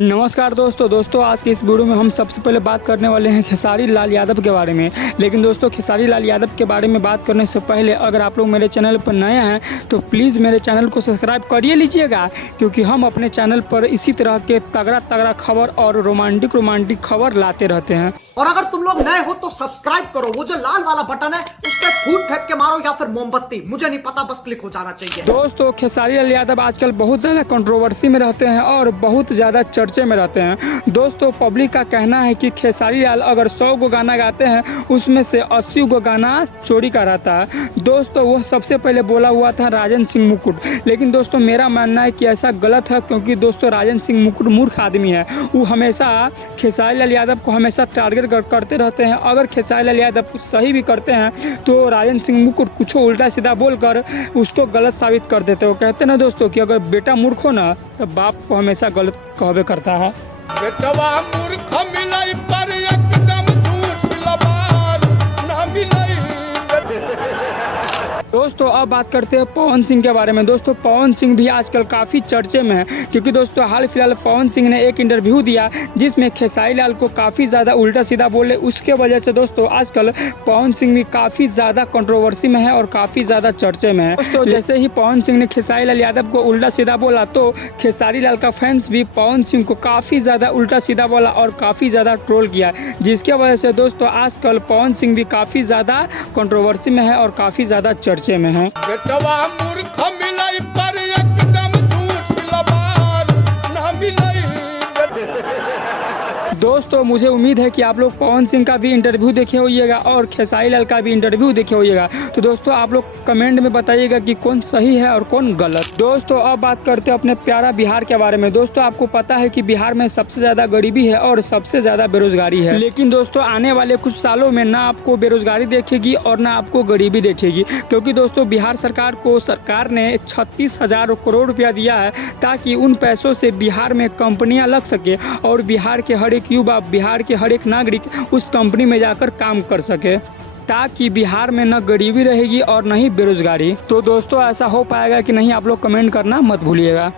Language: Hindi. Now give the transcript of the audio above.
नमस्कार दोस्तों आज की इस वीडियो में हम सबसे पहले बात करने वाले हैं खेसारी लाल यादव के बारे में। लेकिन दोस्तों खेसारी लाल यादव के बारे में बात करने से पहले अगर आप लोग मेरे चैनल पर नए हैं तो प्लीज़ मेरे चैनल को सब्सक्राइब करिए लीजिएगा, क्योंकि हम अपने चैनल पर इसी तरह के तगड़ा खबर और रोमांटिक खबर लाते रहते हैं। और अगर तुम लोग नए हो तो सब्सक्राइब करो, वो जो लाल वाला बटन है उस पर फूट फेंक के मारो या फिर मोमबत्ती, मुझे नहीं पता, बस क्लिक हो जाना चाहिए। दोस्तों खेसारी लाल यादव आजकल बहुत ज़्यादा कंट्रोवर्सी में रहते हैं और बहुत ज़्यादा चर्चे में रहते हैं। दोस्तों पब्लिक का कहना है कि खेसारी लाल अगर 100 गो गाना गाते हैं उसमें से 80 गो गाना चोरी का रहता है। दोस्तों वो सबसे पहले बोला हुआ था राजन सिंह मुकुट, लेकिन दोस्तों मेरा मानना है कि ऐसा गलत है, क्योंकि दोस्तों राजन सिंह मुकुट मूर्ख आदमी है। वो हमेशा खेसारी लाल यादव को हमेशा टारगेट करते रहते हैं। अगर खेसारी लाल यादव कुछ सही भी करते हैं तो राजन सिंह मुकुट कुछ उल्टा सीधा बोलकर उसको गलत साबित कर देते हो। कहते ना दोस्तों कि अगर बेटा मूर्ख हो ना तो बाप को हमेशा गलत कहबे करता है। बेटवा मूर्ख मिलाई पर एकदम झूठ लबार ना मिलाई। दोस्तों अब बात करते हैं पवन सिंह के बारे में। दोस्तों पवन सिंह भी आजकल काफ़ी चर्चे में है, क्योंकि दोस्तों हाल फिलहाल पवन सिंह ने एक इंटरव्यू दिया जिसमें खेसारी लाल को काफ़ी ज़्यादा उल्टा सीधा बोले। उसके वजह से दोस्तों आजकल पवन सिंह भी काफ़ी ज़्यादा कंट्रोवर्सी में है और काफ़ी ज़्यादा चर्चे में है। दोस्तों जैसे ही पवन सिंह ने खेसारी लाल यादव को उल्टा सीधा बोला तो खेसारी लाल का फैंस भी पवन सिंह को काफ़ी ज़्यादा उल्टा सीधा बोला और काफ़ी ज़्यादा ट्रोल किया, जिसके वजह से दोस्तों आजकल पवन सिंह भी काफ़ी ज़्यादा कंट्रोवर्सी में है और काफ़ी ज़्यादा चर्चे में है। बेटवा मूर्ख मिलाई पर एकदम झूठ लबार ना मिलाई। दोस्तों मुझे उम्मीद है कि आप लोग पवन सिंह का भी इंटरव्यू देखे होइएगा और खेसारी लाल का भी इंटरव्यू देखे होइएगा। तो दोस्तों आप लोग कमेंट में बताइएगा कि कौन सही है और कौन गलत। दोस्तों अब बात करते हैं अपने प्यारा बिहार के बारे में। दोस्तों आपको पता है कि बिहार में सबसे ज़्यादा गरीबी है और सबसे ज़्यादा बेरोजगारी है, लेकिन दोस्तों आने वाले कुछ सालों में ना आपको बेरोजगारी देखेगी और ना आपको गरीबी देखेगी, क्योंकि दोस्तों बिहार सरकार ने 36,000 करोड़ रुपया दिया है ताकि उन पैसों से बिहार में कंपनियाँ लग सके और बिहार के हर एक युवा, बिहार के हर एक नागरिक उस कंपनी में जाकर काम कर सके, ताकि बिहार में न गरीबी रहेगी और न ही बेरोजगारी। तो दोस्तों ऐसा हो पाएगा कि नहीं, आप लोग कमेंट करना मत भूलिएगा।